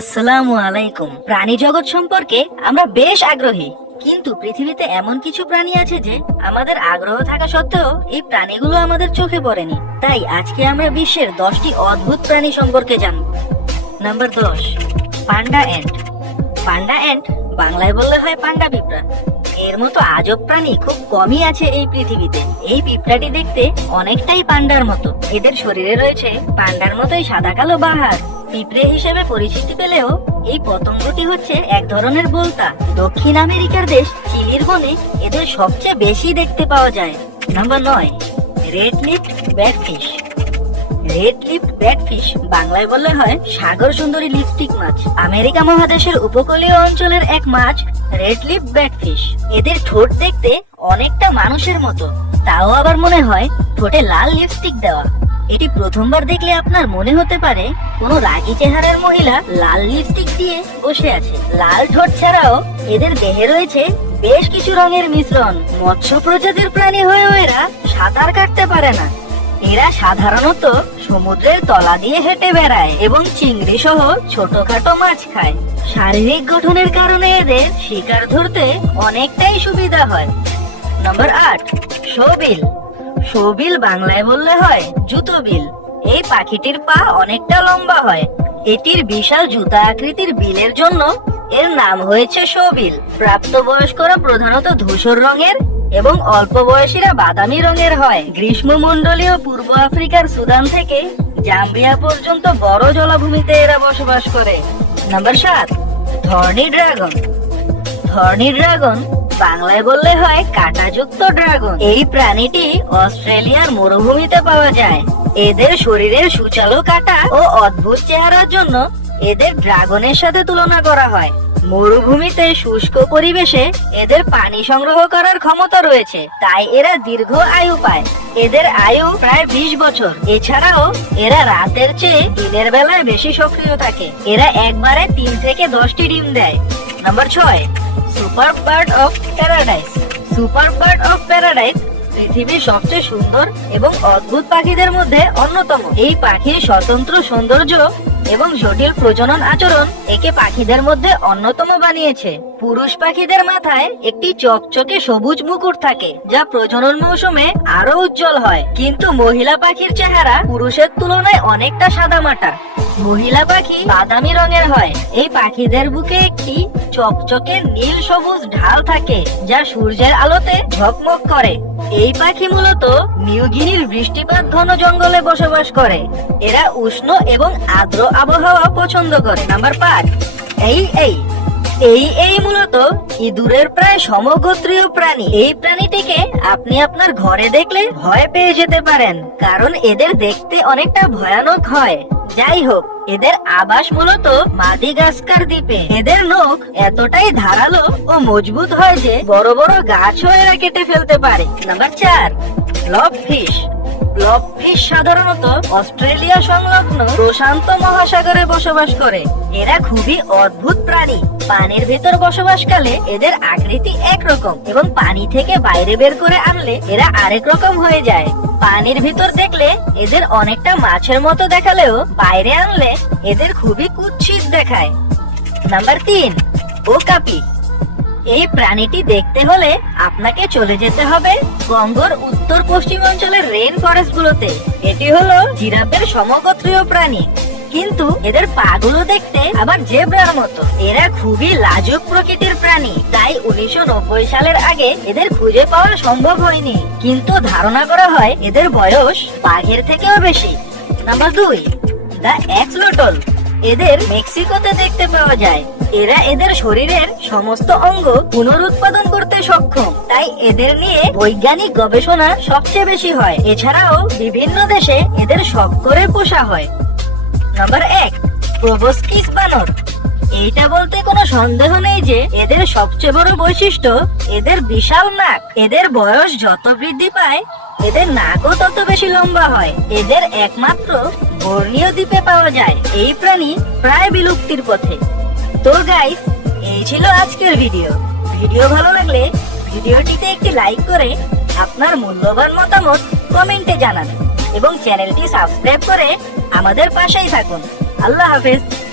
আসসালামু আলাইকুম প্রাণী জগৎ সম্পর্কে আমরা বেশ আগ্রহী কিন্তু পৃথিবীতে এমন কিছু প্রাণী আছে যে আমাদের আগ্রহ থাকা সত্ত্বেও এই প্রাণীগুলো আমাদের চোখে পড়েনি তাই আজকে আমরা বিশ্বের দশটি অদ্ভুত প্রাণী সম্পর্কে জানব নাম্বার দশ পান্ডা অ্যান্ট পান্ডা অ্যান্ট বাংলায় বললে হয় পান্ডা পিঁপড়া এর মতো আজব প্রাণী খুব কমই আছে এই পৃথিবীতে এই পিঁপড়াটি দেখতে অনেকটাই পান্ডার মতো এদের শরীরে রয়েছে পান্ডার মতোই সাদা কালো বাহার পিঁপড়ে হিসেবে পরিচিতি পেলেও এই পতঙ্গটি হচ্ছে এক ধরনের বলতা দক্ষিণ আমেরিকার দেশ চিলির বনে এদের সবচেয়ে বেশি দেখতে পাওয়া যায় নাম্বার নয় red lip batfish red lip batfish বাংলায় বললে হয় সাগর সুন্দরী লিপস্টিক মাছ আমেরিকা মহাদেশের উপকূলীয় অঞ্চলের এক মাছ রেড লিপ ব্যাকফিশ এদের ঠোঁট দেখতে অনেকটা মানুষের মতো তাও আবার মনে হয় ঠোঁটে লাল লিপস্টিক দেওয়া এটি প্রথমবার দেখলে আপনার মনে হতে পারে কোন রাগি চেহারার মহিলা লাল লিপস্টিক দিয়ে বসে আছে লাল ঠোঁট ছাড়াও এদের দেহে রয়েছে বেশ কিছু রঙের মিশ্রণ মৎস্য প্রজাতির প্রাণী হয়েও এরা সাঁতার কাটতে পারে না এরা সাধারণত সমুদ্রের তলা দিয়ে হেঁটে বেড়ায় এবং চিংড়ি সহ ছোটখাটো মাছ খায় শারীরিক গঠনের কারণে এদের শিকার ধরতে অনেকটাই সুবিধা হয় নম্বর আট সবিল শোবিল বাংলায় বললে হয় জুতো বিল এই পাখিটির পা অনেকটা লম্বা হয় এটির বিশাল জুতা আকৃতির বিলের জন্য এর নাম হয়েছে শোবিল প্রাপ্তবয়স্করা প্রধানত ধূসর রঙের এবং অল্প বয়সীরা বাদামি রঙের হয় গ্রীষ্মমন্ডলীয় পূর্ব আফ্রিকার সুদান থেকে জাম্বিয়া পর্যন্ত বড় জলাভূমিতে এরা বসবাস করে নাম্বার সাত ধরনি ড্রাগন ধরনি ড্রাগন বাংলায় বললে হয় কাঁটাযুক্ত ড্রাগন এই প্রাণীটি অস্ট্রেলিয়ার মরুভূমিতে পাওয়া যায় এদের শরীরের সুচালো কাটা ও অদ্ভুত চেহারার জন্য এদের ড্রাগনের সাথে তুলনা করা হয় মরুভূমিতে শুষ্ক পরিবেশে এদের পানি সংগ্রহ করার ক্ষমতা রয়েছে তাই এরা দীর্ঘ আয়ু পায় এদের আয়ু প্রায় বিশ বছর এছাড়াও এরা রাতের চেয়ে দিনের বেলায় বেশি সক্রিয় থাকে এরা একবারে তিন থেকে দশটি ডিম দেয় নাম্বার ছয় super bird of paradise super bird of paradise পৃথিবীর সবচেয়ে সুন্দর এবং অদ্ভুত পাখিদের মধ্যে অন্যতম এই পাখির স্বতন্ত্র সৌন্দর্য এবং জটিল প্রজনন আচরণ একে পাখিদের মধ্যে অন্যতম বানিয়েছে পুরুষ পাখিদের মাথায় একটি চকচকে সবুজ মুকুট থাকে যা প্রজনন মৌসুমে আরো উজ্জ্বল হয় কিন্তু মহিলা পাখির চেহারা পুরুষের তুলনায় অনেকটা সাদামাটা মহিলা পাখি বাদামি রঙের হয় এই পাখিদের বুকে একটি চকচকে নীল সবুজ ঢাল থাকে যা সূর্যের আলোতে ঝকমক করে এই পাখি মূলত নিউগিনির বৃষ্টিপাত ঘন জঙ্গলে বসবাস করে এরা উষ্ণ এবং আর্দ্র আবহাওয়া পছন্দ করে নাম্বার পাঁচ এই এই এই এই মূলত ইঁদুরের প্রায় সমগোত্রীয় প্রাণী এই প্রাণীটিকে আপনি আপনার ঘরে দেখলে ভয় পেয়ে যেতে পারেন কারণ এদের দেখতে অনেকটা ভয়ানক হয় যাই হোক এদের আবাস মূলত মাদিগাস্কার দ্বীপে এদের নখ এতটাই ধারালো ও মজবুত হয় যে বড় বড় গাছও এরা কেটে ফেলতে পারে নাম্বার চার লব ফিশ ব্লব ফিশ সাধারণত অস্ট্রেলিয়া সংলগ্ন প্রশান্ত মহাসাগরে বসবাস করে এরা খুবই অদ্ভুত প্রাণী পানির ভেতর বসবাসকালে এদের আকৃতি একরকম এবং পানি থেকে বাইরে বের করে আনলে এরা আরেক রকম হয়ে যায় পানির ভিতর দেখলে এদের অনেকটা মাছের মতো দেখালেও বাইরে আনলে এদের খুবই কুচ্ছিত দেখায় নাম্বার তিন ও কাপি এই প্রাণীটি দেখতে হলে আপনাকে চলে যেতে হবে গঙ্গর উত্তর পশ্চিম অঞ্চলের রেন ফরেস্ট গুলোতে এটি হলো জিরাফের সমগোত্রীয় প্রাণী কিন্তু এদের পাগুলো দেখতে আবার জেব্রার মতো এরা খুবই লাজুক প্রকৃতির প্রাণী তাই উনিশশো সালের আগে এদের খুঁজে পাওয়া সম্ভব হয়নি কিন্তু ধারণা করা হয় এদের বয়স বাঘের থেকেও বেশি নাম্বার দুই দ্য অ্যাক্সলোটল এদের মেক্সিকোতে দেখতে পাওয়া যায় এরা এদের শরীরের সমস্ত অঙ্গ পুনরুৎপাদন করতে সক্ষম তাই এদের নিয়ে বৈজ্ঞানিক গবেষণা সবচেয়ে বেশি হয় এছাড়াও বিভিন্ন দেশে এদের শখ করে পোষা হয় নাম্বার এক প্রবোস্কিস বানর এইটা বলতে কোনো সন্দেহ নেই যে এদের সবচেয়ে বড় বৈশিষ্ট্য এদের বিশাল নাক এদের বয়স যত বৃদ্ধি পায় এদের নাকও তত বেশি লম্বা হয় এদের একমাত্র বর্ণীয় দ্বীপে পাওয়া যায় এই প্রাণী প্রায় বিলুপ্তির পথে তো গাইস এই ছিল আজকের ভিডিও ভিডিও ভালো লাগলে ভিডিওটিতে একটি লাইক করে আপনার মূল্যবান মতামত কমেন্টে জানান এবং চ্যানেলটি সাবস্ক্রাইব করে আমাদের পাশেই থাকুন আল্লাহ হাফেজ